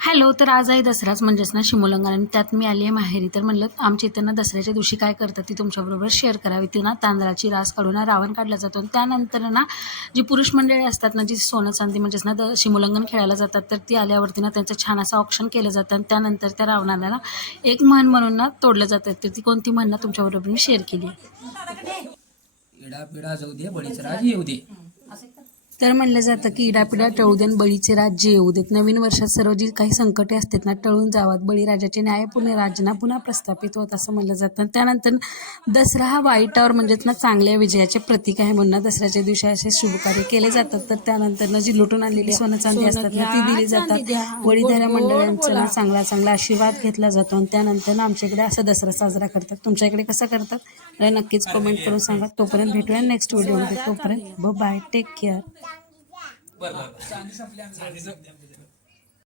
Hello तर आज आहे दसराच म्हणजेच ना शिमोलंगन आणि त्यात मी आली आहे माहेरी. तर म्हणलं आमच्या इथं ना दसऱ्याच्या दिवशी काय करतात ती तुमच्याबरोबर शेअर करावी. ती ना तांदळाची रास काढून ना रावण काढला जातो आणि त्यानंतर ना जी पुरुष मंडळी असतात ना जी सोनं चांदी म्हणजेच ना द शिमोलंगन खेळायला जातात तर ती आल्यावरती ना त्यांचं छान असं ऑप्शन केलं जातं आणि त्यानंतर त्या रावणाला ना एक म्हण म्हणून ना तोडलं जातं. तर ती कोणती म्हण ना तुमच्याबरोबर मी शेअर केली आहे. इडा पिडा जाऊ दे बळीच राज येऊ दे. तर म्हणलं जातं की इडापिडा टळू दे आणि बळीचे राज्य येऊ देत. नवीन वर्षात सर्व जी काही संकटे असतात ना टळून जावात. बळीराजाचे न्यायपूर्ण राज्य पुन्हा प्रस्थापित होत असं म्हणलं जातं. त्यानंतर दसरा हा वाईटावर म्हणजेच ना चांगल्या विजयाचे प्रतीक आहे म्हणून दसऱ्याच्या दिवशी असे शुभ कार्य केले जातात. तर त्यानंतर ना जी लुटून आणलेली सोनं चांदी असतात ना ती दिली जातात. वडीधाऱ्या मंडळांचा ना चांगला चांगला आशीर्वाद घेतला जातो. आणि त्यानंतर ना आमच्या इकडे असा दसरा साजरा करतात. तुमच्या इकडे कसा करतात? मला नक्कीच कमेंट करून सांगा. तोपर्यंत भेटूया नेक्स्ट व्हिडिओमध्ये तोपर्यंत बाय टेक केअर बरं चांदी संपली आमची. चांदी संपली आमची.